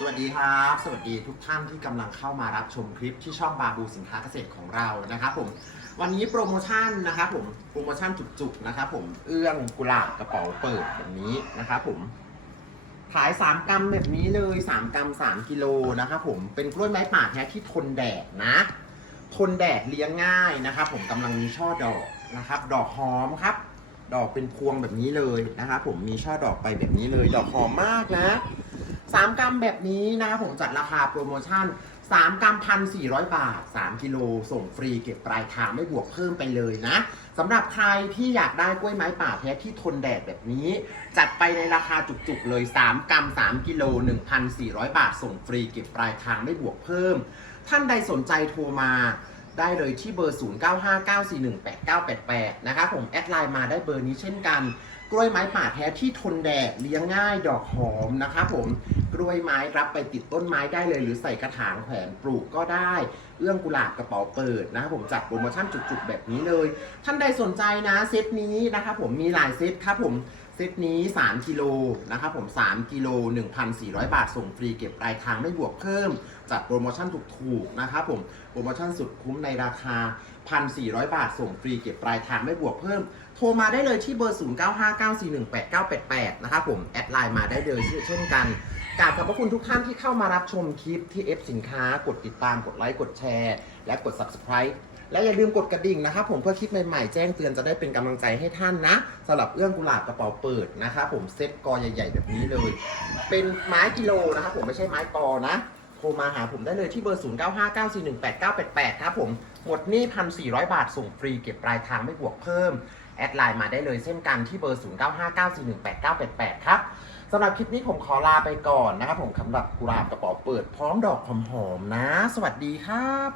สวัสดีครับ สวัสดีทุกท่านที่กำลังเข้ามารับชมคลิปที่ช่องบาบูสินค้าเกษตรของเรานะครับผมวันนี้โปรโมชั่นนะครับผมโปรโมชั่นจุกๆนะครับผมเอื้องกุหลาบกระเป๋าเปิดแบบนี้นะครับผมขาย 3กรัมแบบนี้เลย 3กรัม3กิโลนะครับผมเป็นกล้วยไม้ป่าแท้ที่ทนแดดนะ ทนแดดเลี้ยงง่ายนะครับผมกำลังมีช่อดอกนะครับ ดอกหอมครับ ดอกเป็นพวงแบบนี้เลยนะครับผมมีช่อดอกไปแบบนี้เลย ดอกหอมมากนะ 3 กรัมแบบนี้นะครับผมจัดราคาโปรโมชั่น 3 กรัมพันสี่ร้อยบาท 3 กิโลส่งฟรีเก็บปลายทางไม่บวกเพิ่มไปเลยนะสำหรับใครที่อยากได้กล้วยไม้ป่าแท้ที่ทนแดดแบบนี้ จัดไปในราคาจุกๆเลย 3 กรัม 3 กิโล 1,400 บาท ส่งฟรีเก็บปลายทางไม่บวกเพิ่ม ท่านใดสนใจโทรมา ได้เลยที่เบอร์ 0959418988 นะครับผมแอดไลน์มาได้เบอร์นี้เช่นกัน กล้วยไม้ป่าแท้ที่ทนแดดเลี้ยงง่ายดอกหอมนะครับผมกล้วยไม้รับไปติดต้นไม้ได้เลย หรือใส่กระถางแขวนปลูกก็ได้ เอื้องกุหลาบกระเป๋าเปิดนะครับผมจัดโปรโมชั่นจุกๆแบบนี้เลย ท่านใดสนใจนะเซตนี้นะครับผมมีหลายเซตครับผม เซตนี้ 3 กิโลนะครับผม 3 กิโล 1,400 บาท ส่งฟรีเก็บปลายทางไม่บวกเพิ่มจัดโปรโมชั่นถูกๆนะครับผมโปรโมชั่นสุดคุ้มในราคา 1,400 บาท ส่งฟรีเก็บปลายทางไม่บวกเพิ่ม โทรมาได้เลยที่เบอร์ 0959418988 นะครับผม แอดไลน์มาได้เลยเช่นกันกราบขอบพระคุณทุกท่านที่เข้ามารับชมคลิปที่ F สินค้ากดติดตามกดไลค์กดแชร์ และกด Subscribe และอย่าลืมกดกระดิ่งนะครับผมเพื่อคลิปใหม่ๆแจ้งเตือนจะได้เป็นกำลังใจให้ท่านนะสำหรับเอื้องกุหลาบกระเป๋าเปิดนะครับผมเซ็ตกอใหญ่ ๆ แบบนี้เลย เป็นไม้กิโลนะครับผมไม่ใช่ไม้กอนะโทรมาหาผมได้เลยที่เบอร์ 0959418988 ครับผม หมดหนี้ 1,400 บาทส่งฟรีเก็บปลายทางไม่บวกเพิ่ม แอดไลน์มาได้เลยเช่นกันที่เบอร์ 0959418988 ครับสำหรับคลิปนี้ผมขอลาไปก่อนนะครับผมสำหรับกุหลาบกระเป๋าเปิดพร้อมดอกหอมๆนะ สวัสดีครับ